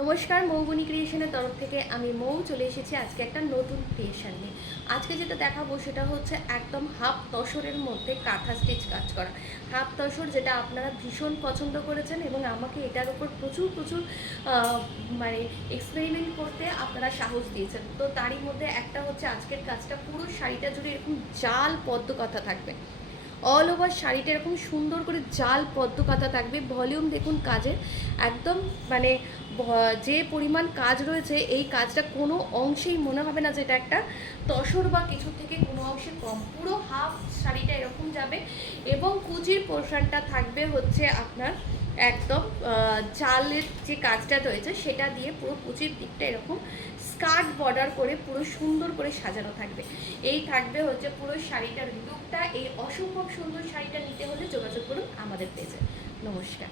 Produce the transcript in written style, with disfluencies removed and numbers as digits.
নমস্কার, মৌবনী ক্রিয়েশনের তরফ থেকে আমি মৌ চলে এসেছি আজকে একটা নতুন ক্রিয়েশন নিয়ে। আজকে যেটা দেখাবো সেটা হচ্ছে একদম হাফ তসরের মধ্যে কাঁথা স্টিচ কাজ করা। হাফ তসর যেটা আপনারা ভীষণ পছন্দ করেছেন এবং আমাকে এটার উপর প্রচুর প্রচুর মানে এক্সপেরিমেন্ট করতে আপনারা সাহস দিয়েছেন। তো তারই মধ্যে একটা হচ্ছে আজকের কাজটা পুরো শাড়িটা জুড়ে এরকম জাল পদ্ম কাঁথা থাকবে। অল ওভার শাড়িটা এরকম সুন্দর করে জাল পদ্ম কাঁথা থাকবে। ভলিউম দেখুন কাজের, একদম মানে যে পরিমাণ কাজ রয়েছে এই কাজটা কোনো অংশেই মনে হবে না যে এটা একটা তসর বা কিছু থেকে কোনো অংশে কম। পুরো হাফ শাড়িটা এরকম যাবে এবং কুচির পোর্শনটা থাকবে হচ্ছে আপনার একদম জালের যে কাজটা রয়েছে সেটা দিয়ে পুরো কুচির দিকটা এরকম স্কার্ট বর্ডার করে পুরো সুন্দর করে সাজানো থাকবে। এই থাকবে হচ্ছে পুরো শাড়িটার লুকটা। এই অসম্ভব সুন্দর শাড়িটা নিতে হলে যোগাযোগ করুন আমাদের পেজে। নমস্কার।